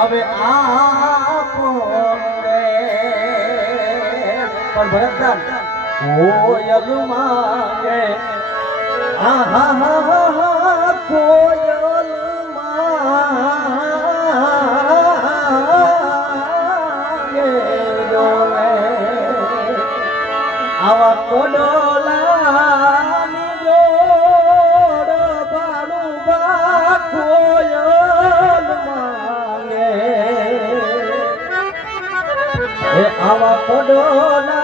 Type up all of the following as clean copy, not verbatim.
હવે આપોને પણ ભરતદાન કોયલ માંગે હા હા હા હા કોયલ માંગે જોને આવા કોડોલાની જોડ બાળું બા કોયલ માંગે હે આવા કોડોલાની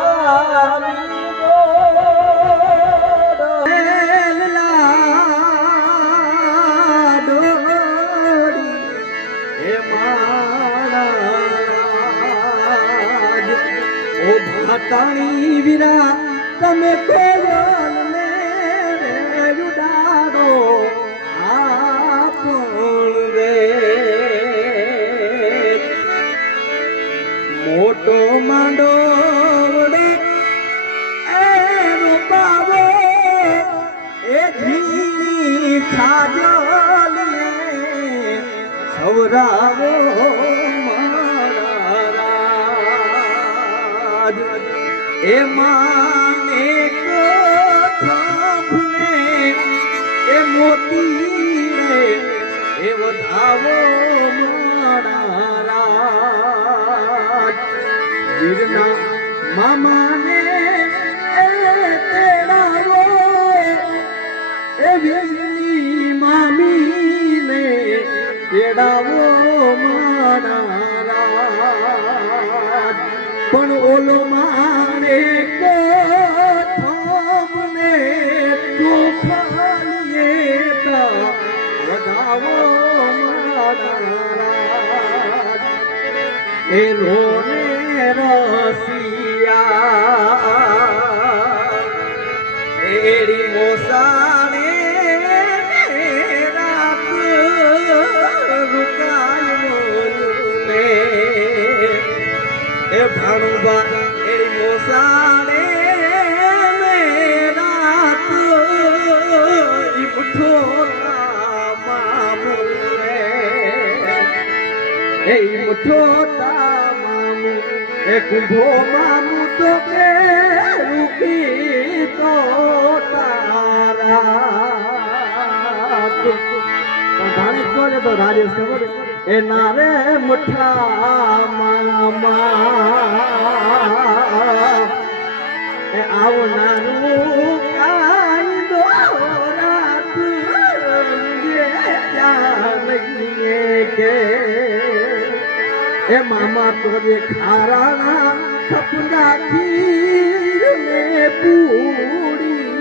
તાણી વિના તમે કોવલ ને ઉડાડો આપણ રે મોટો માંડો એનો પાવો એ ઝીણી છાજલીએ સવરાવો એ માને કથાને એ મોતી એ વધાવો મારા વીરના મામાને એ તેડાવો એ વીરની મામીને તેડાવો મારા પણ ઓલો માને કથમને ચોખાલીએ તા વધાવો મારા એ રોને રસિયા એડી મોસાને રાત રૂકાય મોને એ ભાણુબા એડી મોસાને રાત ઈ મુઠોતા મામુ રે એ મુઠોતા મામુ એ કુંભો મામુ તો કે રૂકી તો તારા ભાણે કોને તો રાજેશ ખબર એ નારે મુઠા મામા એ આવનારું કાઈ દોરાત લઈએ કે એ મામા તો જે ખારાના સપના ખીર ને પૂડી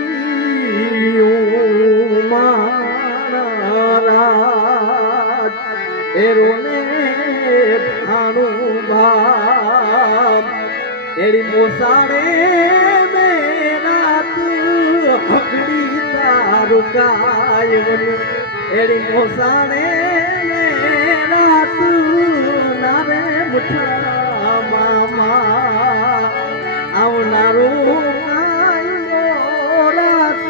મારા એ રોને ભાણું બાપ એડી મોસાડે મેરા તું હકડી તારું કાયમનું એડી મોસાડે મેરા તું નારે મુઠા મામા આવનારું કાયમો રાત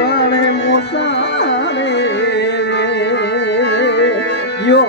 અને મોસાડે યો